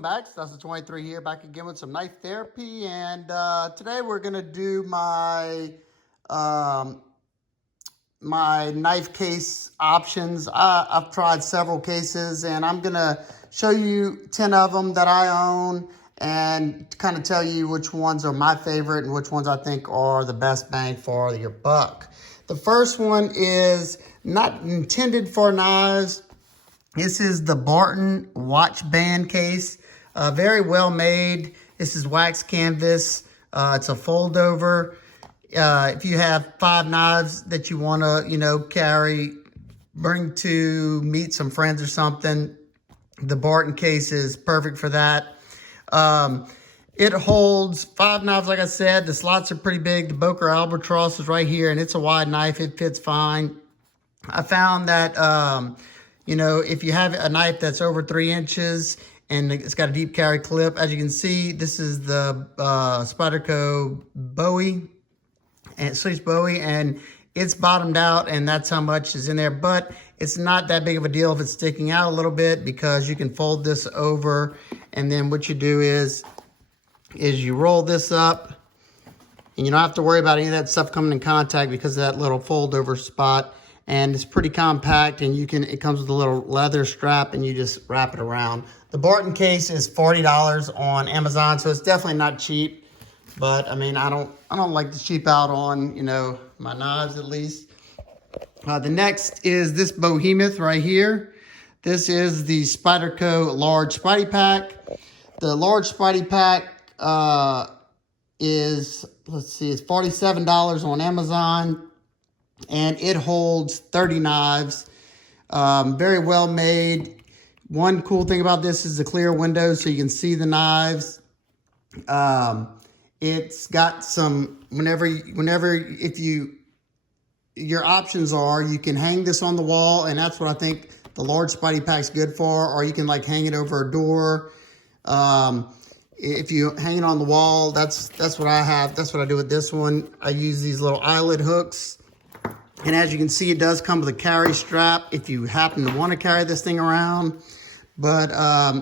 Back, Stuff 23 here, back again with some knife therapy, and today we're gonna do my my knife case options. I've tried several cases, and I'm gonna show you 10 of them that I own, and kind of tell you which ones are my favorite and which ones I think are the best bang for your buck. The first one is not intended for knives. This is the Barton watch band case. Very well made. This is wax canvas. It's a fold over. If you have 5 knives that you want to, carry, bring to meet some friends or something, the Barton case is perfect for that. It holds 5 knives, like I said. The slots are pretty big. The Boker Albatross is right here, and it's a wide knife. It fits fine. I found that, if you have a knife that's over 3 inches, and it's got a deep carry clip. As you can see, this is the Spyderco Bowie, and Sleeves Bowie, and it's bottomed out, and that's how much is in there. But it's not that big of a deal if it's sticking out a little bit, because you can fold this over, and then what you do is you roll this up, and you don't have to worry about any of that stuff coming in contact because of that little fold over spot. And it's pretty compact, and it comes with a little leather strap, and you just wrap it around. The Barton case is $40 on Amazon, so it's definitely not cheap. But I mean, I don't like to cheap out on, my knives at least. The next is this behemoth right here. This is the Spyderco Large Spidey Pack. The Large Spidey Pack is, it's $47 on Amazon. And it holds 30 knives. Very well made. One cool thing about this is the clear window, so you can see the knives. It's got some, your options are, you can hang this on the wall, and that's what I think the Large Spidey Pack's good for, or you can hang it over a door. If you hang it on the wall, that's what I have. That's what I do with this one. I use these little eyelid hooks. And as you can see, it does come with a carry strap if you happen to want to carry this thing around. But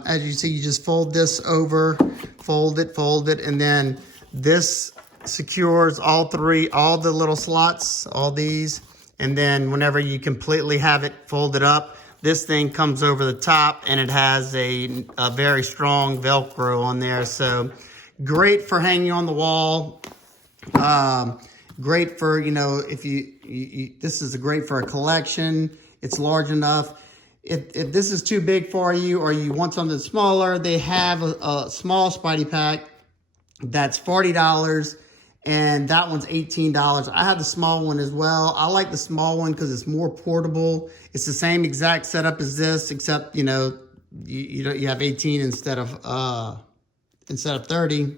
as you see, you just fold this over, fold it, and then this secures all the little slots, all these. And then whenever you completely have it folded up, this thing comes over the top, and it has a very strong Velcro on there. So great for hanging on the wall. Great for, if this is great for a collection. It's large enough. If this is too big for you, or you want something smaller, they have a small Spidey Pack that's $40, and that one's $18. I have the small one as well. I like the small one because it's more portable. It's the same exact setup as this, except you have 18 instead of 30.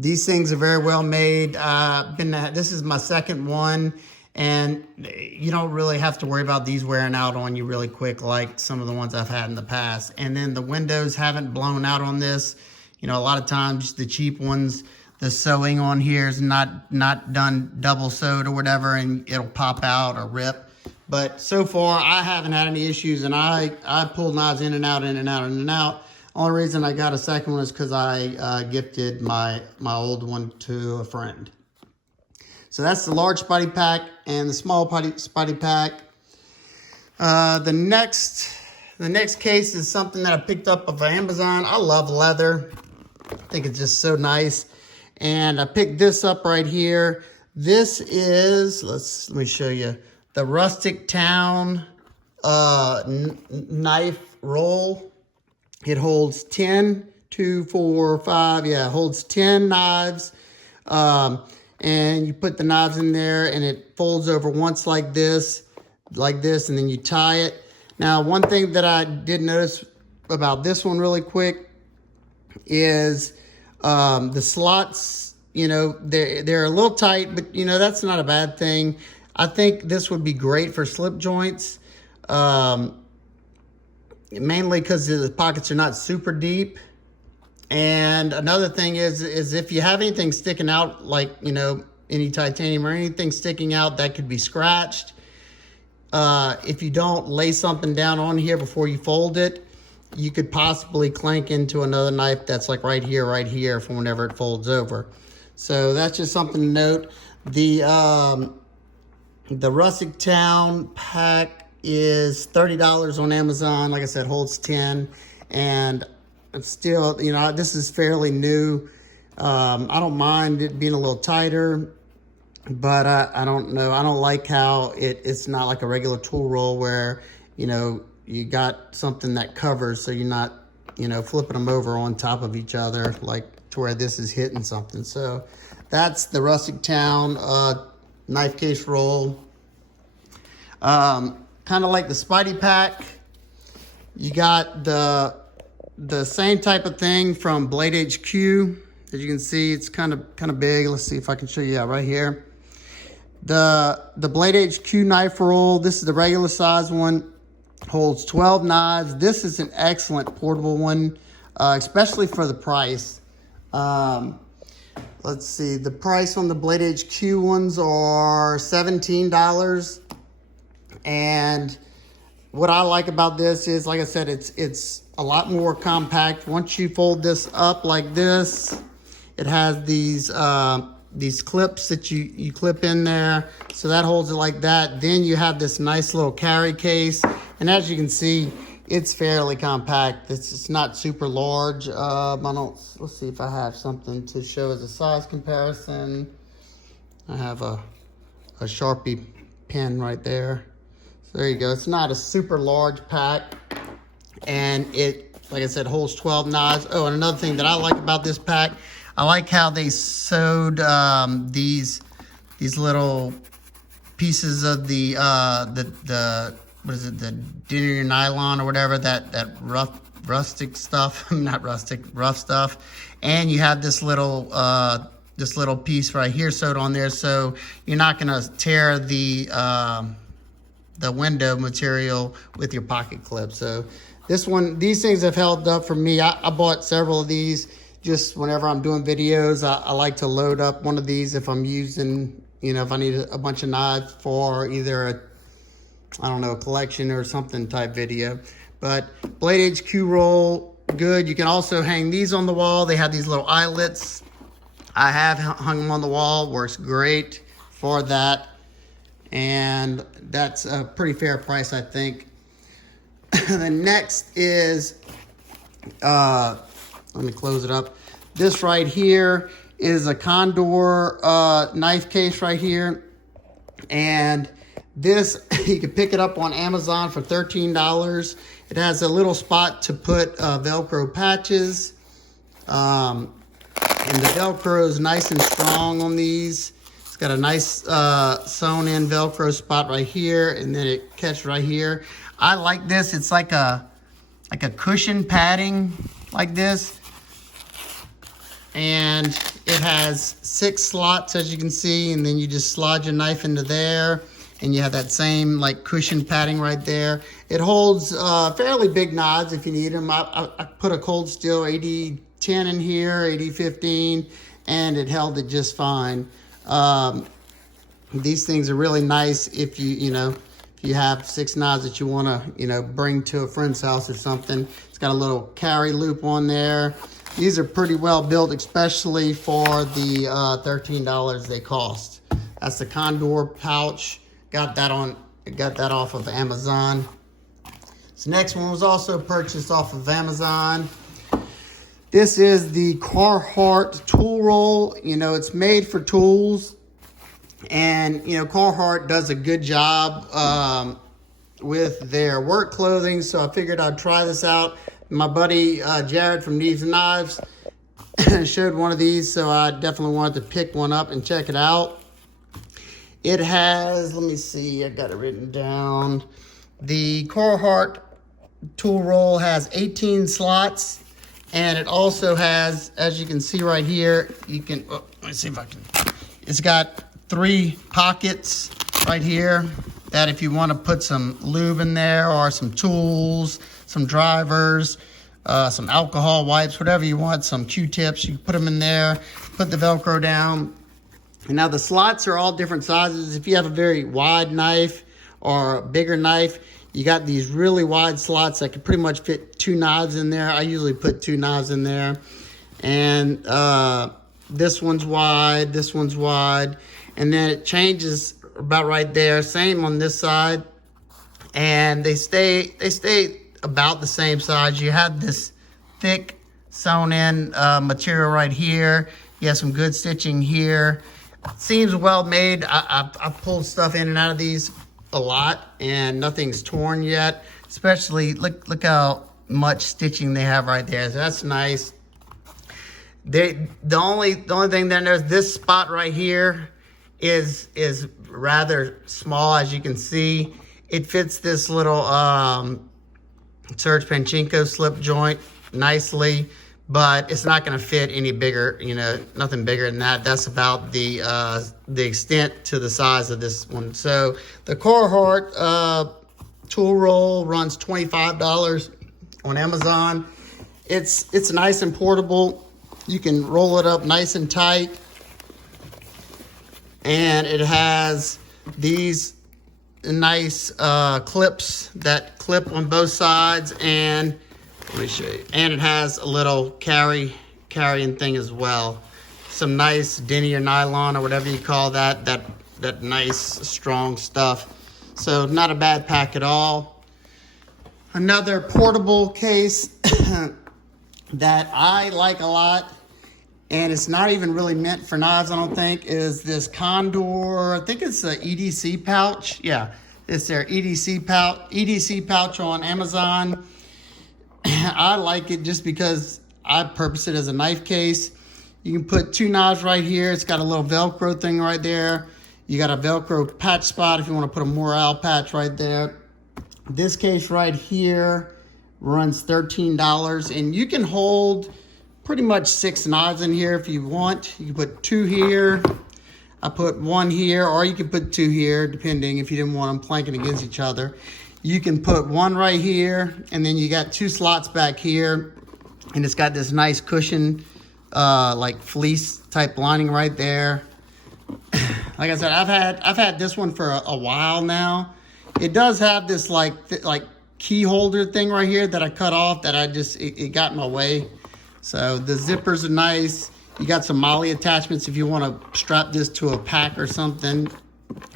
These things are very well made. This is my second one, and you don't really have to worry about these wearing out on you really quick like some of the ones I've had in the past. And then the windows haven't blown out on this. A lot of times the cheap ones, the sewing on here is not done double sewed or whatever, and it'll pop out or rip. But so far, I haven't had any issues, and I pulled knives in and out, in and out, in and out. Only reason I got a second one is because I gifted my old one to a friend. So that's the Large Spidey Pack and the small Spidey Pack. The next case is something that I picked up off of Amazon. I love leather. I think it's just so nice. And I picked this up right here. This is, let me show you, the Rustic Town knife roll. It holds 10, 2, 4, 5, it holds 10 knives. And you put the knives in there, and it folds over once like this, and then you tie it. Now, one thing that I did notice about this one really quick is the slots, they're a little tight, but, that's not a bad thing. I think this would be great for slip joints. Mainly because the pockets are not super deep. And another thing is if you have anything sticking out, like, any titanium or anything sticking out that could be scratched, if you don't lay something down on here before you fold it, you could possibly clank into another knife that's like right here for whenever it folds over. So that's just something to note. The Rustic Town pack is $30 on Amazon. Like I said, holds 10, and it's still, you know, this is fairly new. I don't mind it being a little tighter, but I don't know. I don't like how it's not like a regular tool roll where, you know, you got something that covers, so you're not, you know, flipping them over on top of each other, like to where this is hitting something. So that's the Rustic Town knife case roll. Kind of like the SpyderPac. You got the same type of thing from Bladehq. As you can see, it's kind of big. Let's see if I can show you right here. The Bladehq knife roll. This is the regular size one. Holds 12 knives. This is an excellent portable one, especially for the price. Let's see, the price on the Bladehq ones are $17. And what I like about this is, like I said, it's a lot more compact. Once you fold this up like this, it has these clips that you clip in there. So that holds it like that. Then you have this nice little carry case. And as you can see, it's fairly compact. It's not super large. Let's see if I have something to show as a size comparison. I have a Sharpie pen right there. So there you go. It's not a super large pack. And it, like I said, holds 12 knives. Oh, and another thing that I like about this pack, I like how they sewed these little pieces of the what is it, the denier nylon or whatever, that rustic stuff, not rustic, rough stuff. And you have this little piece right here sewed on there, so you're not gonna tear the window material with your pocket clip. So these things have held up for me. I bought several of these just whenever I'm doing videos. I like to load up one of these if I'm using, you know, if I need a bunch of knives for either a collection or something type video. But Bladehq roll, good. You can also hang these on the wall. They have these little eyelets. I have hung them on the wall. Works great for that. And that's a pretty fair price, I think. The next is, let me close it up. This right here is a Condor knife case right here. And this, you can pick it up on Amazon for $13. It has a little spot to put Velcro patches. And the Velcro is nice and strong on these. It's got a nice sewn in Velcro spot right here, and then it catches right here. I like this. It's like a cushion padding like this. And it has 6 slots, as you can see, and then you just slide your knife into there. And you have that same like cushion padding right there. It holds fairly big knives if you need them. I put a Cold Steel 8010 in here, 8015, and it held it just fine. These things are really nice if you have 6 knives that you want to bring to a friend's house or something. It's got a little carry loop on there. These are pretty well built, especially for the $13 they cost. That's the Condor pouch. Got that off of Amazon. This next one was also purchased off of Amazon. This is the Carhartt tool roll. You know, it's made for tools, and Carhartt does a good job with their work clothing. So I figured I'd try this out. My buddy Jared from Knives and Knives showed one of these, so I definitely wanted to pick one up and check it out. It has, let me see, I got it written down. The Carhartt tool roll has 18 slots, and it also has, as you can see right here, let me see if I can, it's got 3 pockets right here that if you want to put some lube in there or some tools, some drivers, some alcohol wipes, whatever you want, some Q-tips, you put them in there, put the Velcro down. And now the slots are all different sizes. If you have a very wide knife or a bigger knife, You got these really wide slots that could pretty much fit 2 knives in there. I usually put 2 knives in there. And this one's wide, this one's wide. And then it changes about right there. Same on this side. And they stay about the same size. You have this thick sewn in material right here. You have some good stitching here. Seems well made. I pulled stuff in and out of these a lot, and nothing's torn yet. Especially look how much stitching they have right there. So that's nice. The only thing then, there's this spot right here is rather small, as you can see. It fits this little Serge Panchenko slip joint nicely, but it's not going to fit any bigger, you know, nothing bigger than that. That's about the extent to the size of this one. So the Carhartt tool roll runs $25 on Amazon. It's nice and portable. You can roll it up nice and tight, and it has these nice clips that clip on both sides, and let me show you. And it has a little carrying thing as well. Some nice denier nylon or whatever you call that nice strong stuff. So not a bad pack at all. Another portable case that I like a lot, and it's not even really meant for knives, I don't think, is this Condor, I think it's an EDC pouch. Yeah, it's their EDC pouch on Amazon. I like it just because I purpose it as a knife case. You can put 2 knives right here. It's got a little Velcro thing right there. You got a Velcro patch spot if you want to put a Morale patch right there. This case right here runs $13, and you can hold pretty much 6 knives in here if you want. You can put 2 here. I put 1 here, or you can put 2 here, depending if you didn't want them planking against each other. You can put 1 right here, and then you got 2 slots back here, and it's got this nice cushion, like fleece type lining right there. Like I said, I've had this one for a while now. It does have this like key holder thing right here that I cut off that it got in my way. So the zippers are nice. You got some MOLLE attachments if you want to strap this to a pack or something.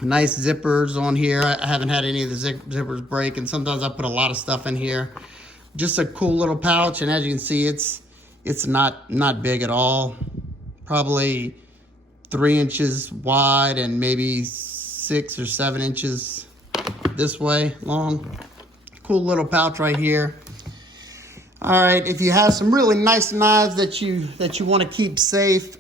Nice zippers on here. I haven't had any of the zippers break, and sometimes I put a lot of stuff in here. Just a cool little pouch, and as you can see, it's not big at all. Probably 3 inches wide and maybe 6 or 7 inches this way long. Cool little pouch right here. All right, if you have some really nice knives that you want to keep safe,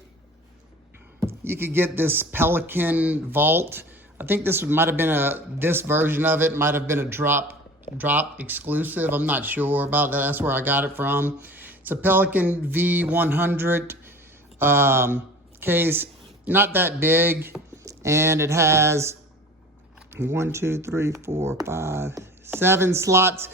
you could get this Pelican Vault. I think this might have been this version of it might have been a drop exclusive. I'm not sure about that. That's where I got it from. It's a Pelican V100 case, not that big, and it has 1, 2, 3, 4, 5, 7 slots.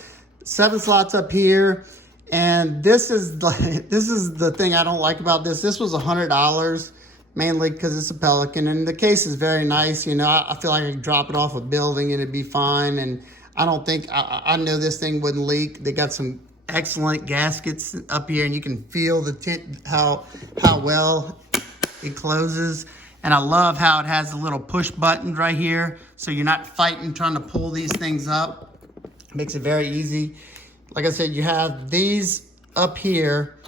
7 slots up here. And this is the thing I don't like about this. This was $100, mainly because it's a Pelican, and the case is very nice. You know, I feel like I could drop it off a building and it'd be fine. And I don't think I know this thing wouldn't leak. They got some excellent gaskets up here, and you can feel the tint, how well it closes. And I love how it has the little push buttons right here, so you're not fighting trying to pull these things up. Makes it very easy. Like I said, you have these up here,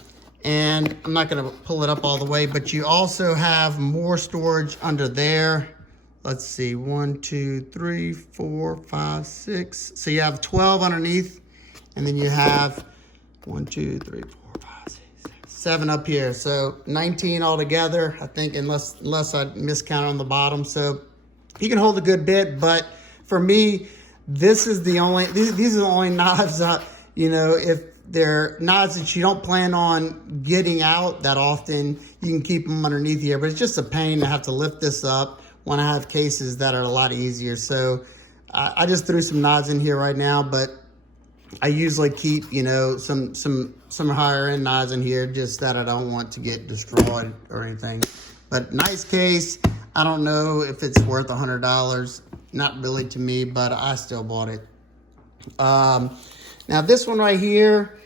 and I'm not going to pull it up all the way, but you also have more storage under there. Let's see, 1, 2, 3, 4, 5, 6. So you have 12 underneath, and then you have 1, 2, 3, 4, 5, 6, 7 up here. So 19 altogether, I think, unless I miscount on the bottom. So you can hold a good bit, but for me, these are the only knives you know, if they're knives that you don't plan on getting out that often, you can keep them underneath here. But it's just a pain to have to lift this up when I have cases that are a lot easier. So I just threw some knives in here right now, but I usually keep, you know, some higher end knives in here, just that I don't want to get destroyed or anything. But nice case. I don't know if it's worth $100. Not really to me, but I still bought it. Now this one right here,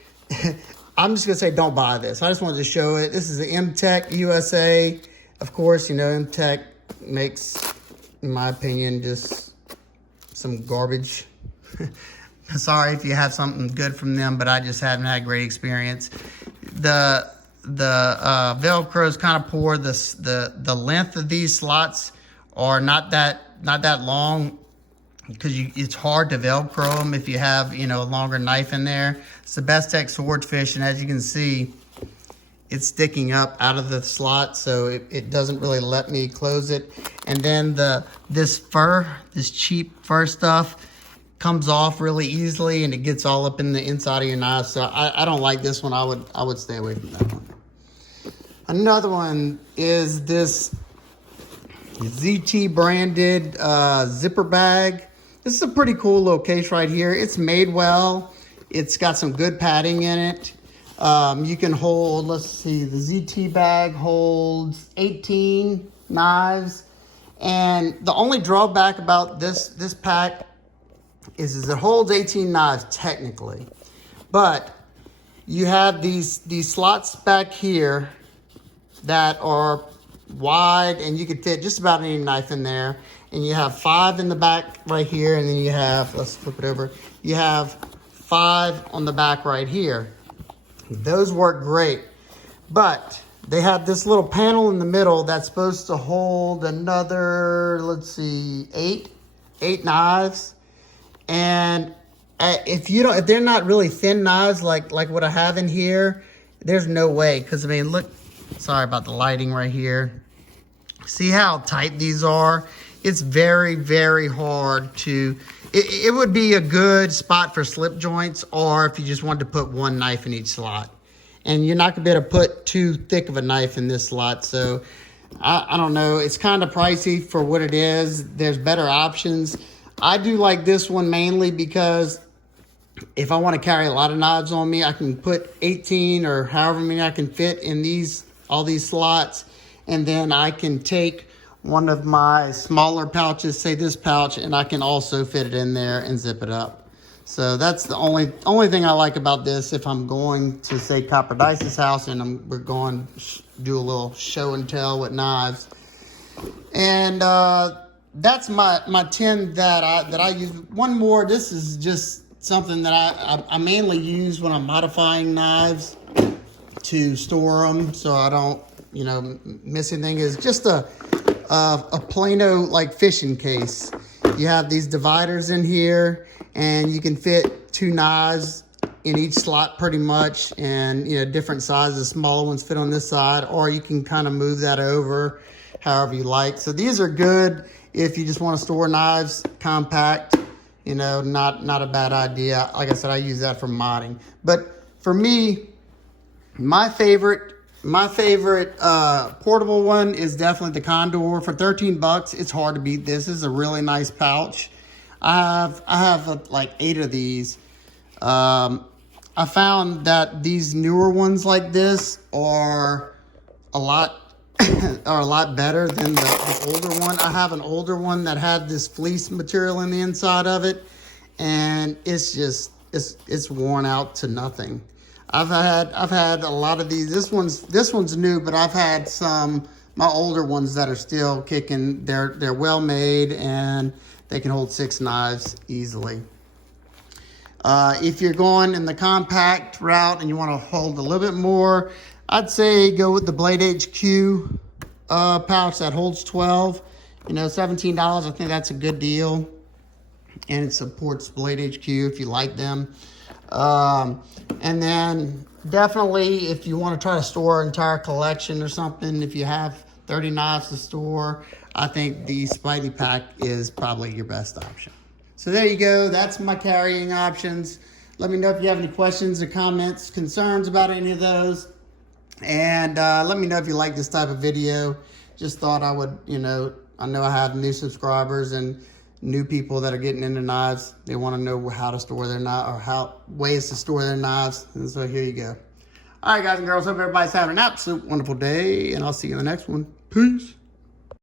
I'm just gonna say don't buy this. I just wanted to show it. This is the MTech USA. Of course, you know, MTech makes, in my opinion, just some garbage. Sorry if you have something good from them, but I just haven't had a great experience. The Velcro is kind of poor. The length of these slots are not that long, because it's hard to Velcro them if you have, you know, a longer knife in there. It's the Bladehq swordfish, and as you can see, it's sticking up out of the slot, so it doesn't really let me close it. And then this cheap fur stuff comes off really easily, and it gets all up in the inside of your knife. So I don't like this one. I would stay away from that one. Another one is this ZT branded zipper bag. This is a pretty cool little case right here. It's made well. It's got some good padding in it. You can hold, let's see, the ZT bag holds 18 knives. And the only drawback about this pack is it holds 18 knives technically. But you have these slots back here that are wide, and you could fit just about any knife in there. And you have 5 in the back right here, and then you have, let's flip it over, you have 5 on the back right here. Those work great, but they have this little panel in the middle that's supposed to hold another, let's see, eight knives. And if they're not really thin knives like what I have in here, there's no way. Because I mean, look, sorry about the lighting right here. See how tight these are? It's very, very hard to, it would be a good spot for slip joints, or if you just wanted to put one knife in each slot. And you're not gonna be able to put too thick of a knife in this slot. So I don't know, it's kind of pricey for what it is. There's better options. I do like this one mainly because if I want to carry a lot of knives on me, I can put 18 or however many I can fit in all these slots. And then I can take one of my smaller pouches, say this pouch, and I can also fit it in there and zip it up. So that's the only thing I like about this. If I'm going to, say, Copper Dice's house and we're going to do a little show and tell with knives. And that's my 10 that I use. One more, this is just something that I mainly use when I'm modifying knives to store them so I don't, you know, miss anything. Is just a Plano like fishing case. You have these dividers in here, and you can fit 2 knives in each slot pretty much, and you know, different sizes. Smaller ones fit on this side, or you can kind of move that over however you like. So these are good if you just want to store knives, compact, you know, not a bad idea. Like I said, I use that for modding. But for me, my favorite portable one is definitely the Condor. For 13 bucks, it's hard to beat this. This is a really nice pouch. I have like 8 of these. I found that these newer ones like this are a lot better than the older one. I have an older one that had this fleece material in the inside of it, and it's worn out to nothing. I've had a lot of these. This one's new, but I've had my older ones that are still kicking. They're well made, and they can hold 6 knives easily. If you're going in the compact route and you want to hold a little bit more, I'd say go with the Bladehq pouch that holds 12. You know, $17. I think that's a good deal, and it supports Bladehq if you like them. And then definitely if you want to try to store an entire collection or something, if you have 30 knives to store, I think the SpyderPac is probably your best option. So there you go. That's my carrying options. Let me know if you have any questions or comments, concerns about any of those. And let me know if you like this type of video. Just thought I would, you know I have new subscribers and new people that are getting into knives. They want to know how to store their knives, or ways to store their knives. And so here you go. All right, guys and girls, hope everybody's having an absolute wonderful day, and I'll see you in the next one. Peace.